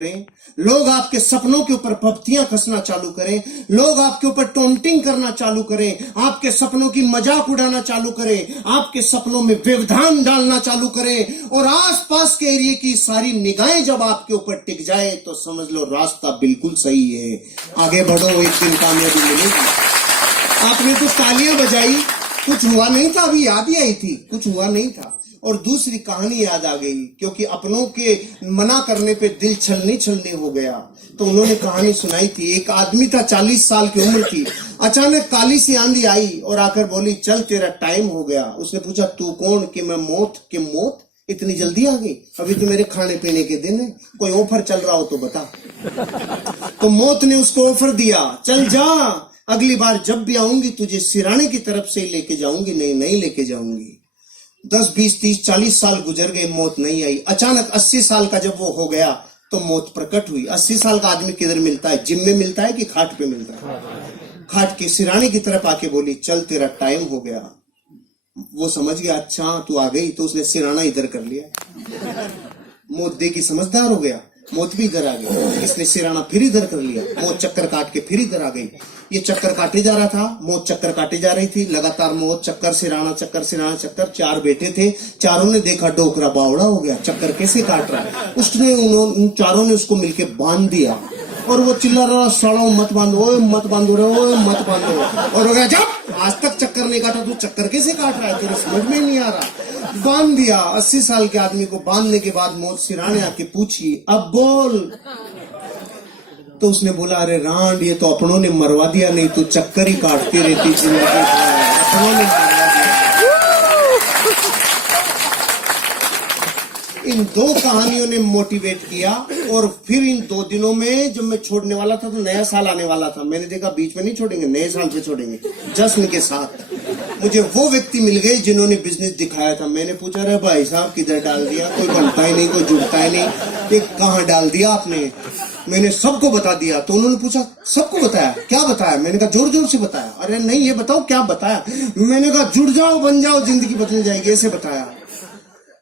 करें, लोग आपके सपनों के ऊपर पपतियां कसना चालू करें, लोग आपके ऊपर टॉन्टिंग करना चालू करें, आपके सपनों की मजाक उड़ाना चालू करें, आपके सपनों में व्यवधान डालना चालू करें और आसपास के एरिया की सारी निगाहें जब आपके ऊपर टिक जाए तो समझ लो रास्ता बिल्कुल सही है, आगे बढ़ो, एक दिन कामयाबी मिलेगी। आपने तो तालियां बजाई, कुछ हुआ नहीं था, अभी याद ही आई थी, कुछ हुआ नहीं था। और दूसरी कहानी याद आ गई, क्योंकि अपनों के मना करने पे दिल छलनी छलनी हो गया, तो उन्होंने कहानी सुनाई थी। एक आदमी था 40 साल की उम्र की, अचानक काली सी आंधी आई और आकर बोली चल तेरा टाइम हो गया। उसने पूछा तू कौन? कि मैं मौत। कि मौत इतनी जल्दी आ गई? अभी तो मेरे खाने पीने के दिन है, कोई ऑफर चल रहा हो तो बता। तो मौत ने उसको ऑफर दिया, चल जा, अगली बार जब भी आऊंगी तुझे सिराने की तरफ से लेके जाऊंगी, नहीं लेके जाऊंगी। 10, 20, 30, 40 साल गुजर गए, मौत नहीं आई। अचानक 80 साल का जब वो हो गया तो मौत प्रकट हुई। 80 साल का आदमी किधर मिलता है? जिम में मिलता है कि खाट पे मिलता है? खाट के सिराने की तरफ आके बोली चल तेरा टाइम हो गया। वो समझ गया अच्छा तू आ गई, तो उसने सिराना इधर कर लिया। मौत देखी समझदार हो गया, मौत भी इधर आ गई, इसने सिराना फिर इधर कर लिया, मौत चक्कर काट के फिर इधर आ गई। ये चक्कर काटे जा रहा था, मौत चक्कर काटे जा रही थी, लगातार मौत चक्कर सिराना चक्कर सिराना चक्कर। 4 बेटे थे, चारों ने देखा डोकरा बावड़ा हो गया, चक्कर कैसे काट रहा है। उसने उन चारों ने उसको मिलके बांध दिया और वो चिल्ला रहा सालों मत बांधो, मत बांधो रे, मत बांधो। और हो गया जब आज तक चक्कर नहीं काटा, तू चक्कर कैसे काट रहा है, तेरे समझ में नहीं आ रहा। बांध दिया। 80 साल के आदमी को बांधने के बाद मौत सिराने आके पूछी अब बोल। तो उसने बोला अरे रांड ये तो अपनों ने मरवा दिया, नहीं तो चक्कर ही काटती रहती जिंदगी, अपनों ने मरवा दिया। इन 2 कहानियों ने मोटिवेट किया। और फिर इन 2 दिनों में जब मैं छोड़ने वाला था तो नया साल आने वाला था, मैंने देखा बीच में नहीं छोड़ेंगे, नए साल पे छोड़ेंगे जश्न के साथ। मुझे वो व्यक्ति मिल गए जिन्होंने बिजनेस दिखाया था। मैंने पूछा अरे भाई साहब किधर डाल दिया, कोई बनता ही नहीं, कोई जुड़ता ही नहीं, ये कहाँ डाल दिया आपने? मैंने सबको बता दिया। तो उन्होंने पूछा सबको बताया? क्या बताया? मैंने कहा जोर जोर से बताया। अरे नहीं ये बताओ क्या बताया? मैंने कहा जुड़ जाओ बन जाओ जिंदगी बदल जाएगी, ऐसे बताया।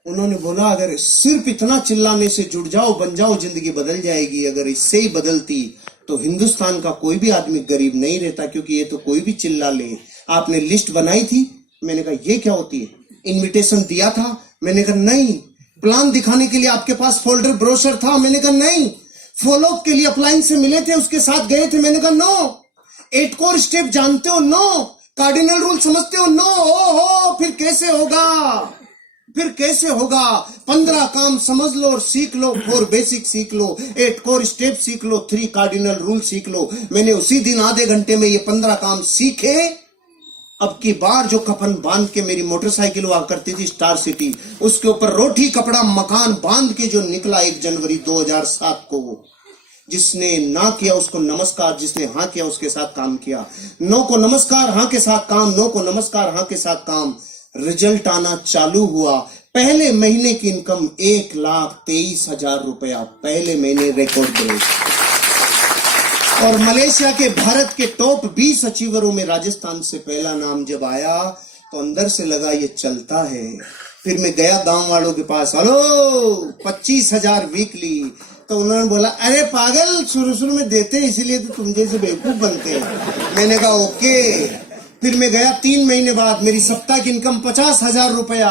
उन्होंने बोला अगर सिर्फ इतना चिल्लाने से जुड़ जाओ बन जाओ जिंदगी बदल जाएगी, अगर इससे ही बदलती तो हिंदुस्तान का कोई भी आदमी गरीब नहीं रहता, क्योंकि ये तो कोई भी चिल्ला ले। आपने लिस्ट बनाई थी? मैंने कहा ये क्या होती है? इनविटेशन दिया था? मैंने कहा नहीं। प्लान दिखाने के लिए आपके पास फोल्डर ब्रोशर था? मैंने कहा नहीं। फॉलो अप के लिए अप्लायंस से मिले थे, उसके साथ गए थे? मैंने कहा नो। 8 कोर स्टेप जानते हो? नो। कार्डिनल रूल समझते हो? नो। ओहो फिर कैसे होगा, फिर कैसे होगा? 15 काम समझ लो और सीख लो, 4 बेसिक सीख लो, 8 कोर स्टेप सीख लो, 3 कार्डिनल रूल सीख लो। मैंने उसी दिन आधे घंटे में ये 15 काम सीखे। अब की बार जो कफन बांध के मेरी मोटरसाइकिल हुआ करती थी स्टार सिटी, उसके ऊपर रोटी कपड़ा मकान बांध के जो निकला 1 जनवरी 2007 को, जिसने ना किया उसको नमस्कार, जिसने हाँ किया उसके साथ काम किया। नो को नमस्कार, हाँ के साथ काम, नो को नमस्कार, हाँ के साथ काम। रिजल्ट आना चालू हुआ। पहले महीने की इनकम 1,23,000 रुपया, पहले महीने रिकॉर्ड ब्रेक। और मलेशिया के भारत के टॉप 20 अचीवरों में राजस्थान से पहला नाम जब आया तो अंदर से लगा ये चलता है। फिर मैं गया गांव वालों के पास, हेलो 25,000 वीकली। तो उन्होंने बोला अरे पागल शुरू में देते हैं इसीलिए तो तुम जैसे बेवकूफ बनते हैं। मैंने कहा ओके। फिर मैं गया 3 महीने बाद, मेरी सप्ताह की इनकम 50,000 रुपया।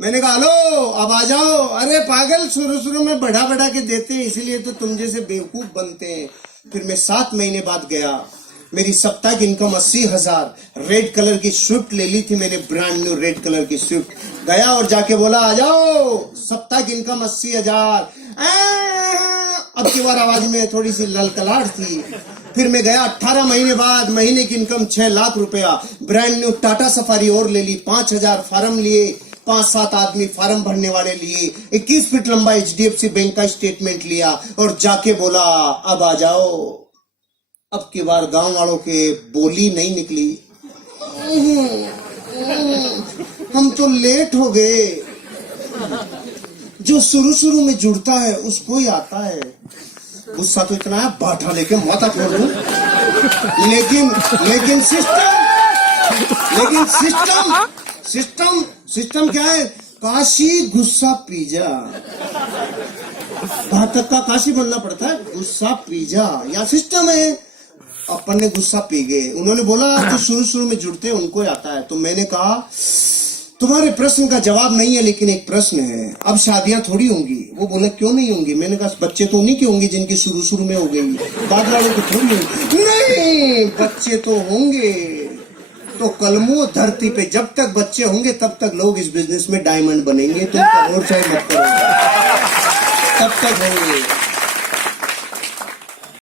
मैंने कहा हेलो अब आ जाओ। अरे पागल शुरू में बढ़ा के देते हैं इसीलिए तो तुम जैसे बेवकूफ बनते हैं। फिर मैं 7 महीने बाद गया, मेरी सप्ताह की इनकम 80,000। रेड कलर की स्विफ्ट ले ली थी मैंने, ब्रांड न्यू रेड कलर की स्विफ्ट। गया और जाके बोला आ जाओ, सप्ताह की इनकम 80,000। अब की बार आवाज में थोड़ी सी ललकलाहट थी। फिर मैं गया 18 महीने बाद, महीने की इनकम 6 लाख रुपया। ब्रांड न्यू टाटा सफारी और ले ली, 5,000 फार्म लिए, 5-7 आदमी फार्म भरने वाले लिए, 21 फीट लंबा HDFC बैंक का स्टेटमेंट लिया और जाके बोला अब आ जाओ। अब की बार गांव वालों के बोली नहीं निकली, हम तो लेट हो गए। जो शुरू में जुड़ता है उसको ही आता है। गुस्सा तो इतना है बाठा लेके माथा फोड़ दूं, लेकिन सिस्टम क्या है? काशी गुस्सा पी जा। घातक का काशी बनना पड़ता है, गुस्सा पी जा, या सिस्टम है। अपन ने गुस्सा पी गए, उन्होंने बोला तो शुरू में जुड़ते हैं उनको आता है। तो मैंने कहा तुम्हारे प्रश्न का जवाब नहीं है, लेकिन एक प्रश्न है, अब शादियां थोड़ी होंगी। वो बोले क्यों नहीं होंगी? मैंने कहा बच्चे तो उन्हीं के होंगे जिनकी शुरू में हो गई, बाद वालों की थोड़ी होंगी। नहीं, बच्चे तो होंगे। तो कलमों धरती पे जब तक बच्चे होंगे तब तक लोग इस बिजनेस में डायमंड बनेंगे। तुम करोड़ चाहे मत करो, तब तक होंगे।